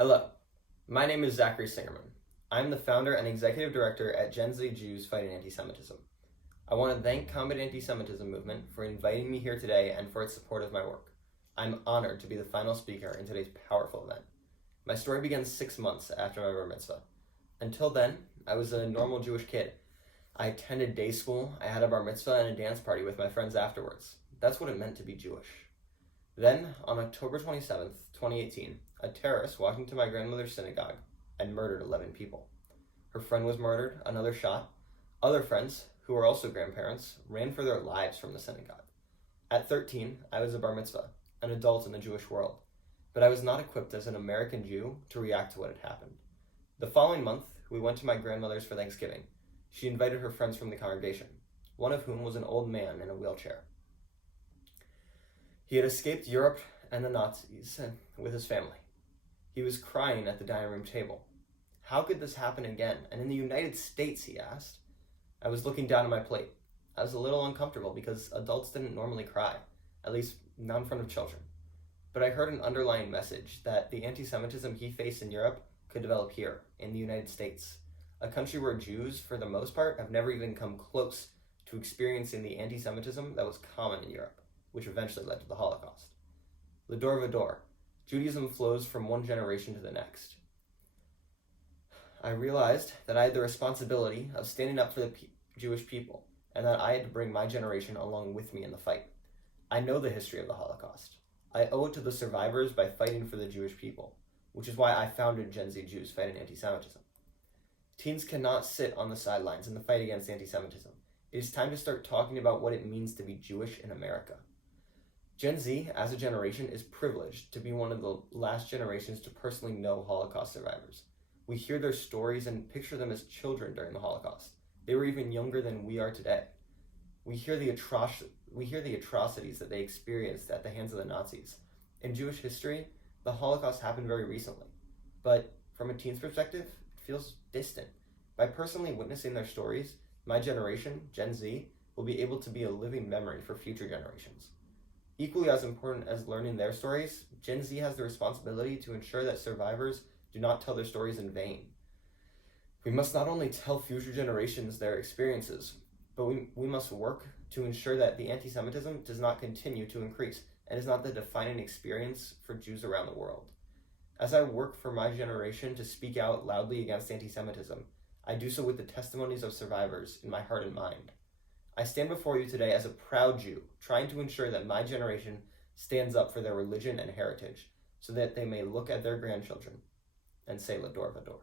Hello, my name is Zachary Singerman. I'm the founder and executive director at Gen Z Jews Fighting Anti-Semitism. I want to thank Combat AntiSemitism Movement for inviting me here today and for its support of my work. I'm honored to be the final speaker in today's powerful event. My story begins 6 months after my bar mitzvah. Until then, I was a normal Jewish kid. I attended day school, I had a bar mitzvah and a dance party with my friends afterwards. That's what it meant to be Jewish. Then, on October 27th, 2018, a terrorist walked into my grandmother's synagogue and murdered 11 people. Her friend was murdered, another shot. Other friends, who were also grandparents, ran for their lives from the synagogue. At 13, I was a bar mitzvah, an adult in the Jewish world, but I was not equipped as an American Jew to react to what had happened. The following month, we went to my grandmother's for Thanksgiving. She invited her friends from the congregation, one of whom was an old man in a wheelchair. He had escaped Europe and the Nazis with his family. He was crying at the dining room table. How could this happen again? And in the United States, he asked. I was looking down at my plate. I was a little uncomfortable because adults didn't normally cry, at least not in front of children. But I heard an underlying message that the anti-Semitism he faced in Europe could develop here, in the United States, a country where Jews, for the most part, have never even come close to experiencing the anti-Semitism that was common in Europe, which eventually led to the Holocaust. L'dor v'dor, Judaism flows from one generation to the next. I realized that I had the responsibility of standing up for the Jewish people, and that I had to bring my generation along with me in the fight. I know the history of the Holocaust. I owe it to the survivors by fighting for the Jewish people, which is why I founded Gen Z Jews Fighting Anti-Semitism. Teens cannot sit on the sidelines in the fight against anti-Semitism. It is time to start talking about what it means to be Jewish in America. Gen Z, as a generation, is privileged to be one of the last generations to personally know Holocaust survivors. We hear their stories and picture them as children during the Holocaust. They were even younger than we are today. We hear the atrocities that they experienced at the hands of the Nazis. In Jewish history, the Holocaust happened very recently. But from a teen's perspective, it feels distant. By personally witnessing their stories, my generation, Gen Z, will be able to be a living memory for future generations. Equally as important as learning their stories, Gen Z has the responsibility to ensure that survivors do not tell their stories in vain. We must not only tell future generations their experiences, but we must work to ensure that the anti-Semitism does not continue to increase and is not the defining experience for Jews around the world. As I work for my generation to speak out loudly against anti-Semitism, I do so with the testimonies of survivors in my heart and mind. I stand before you today as a proud Jew, trying to ensure that my generation stands up for their religion and heritage, so that they may look at their grandchildren and say l'dor v'dor.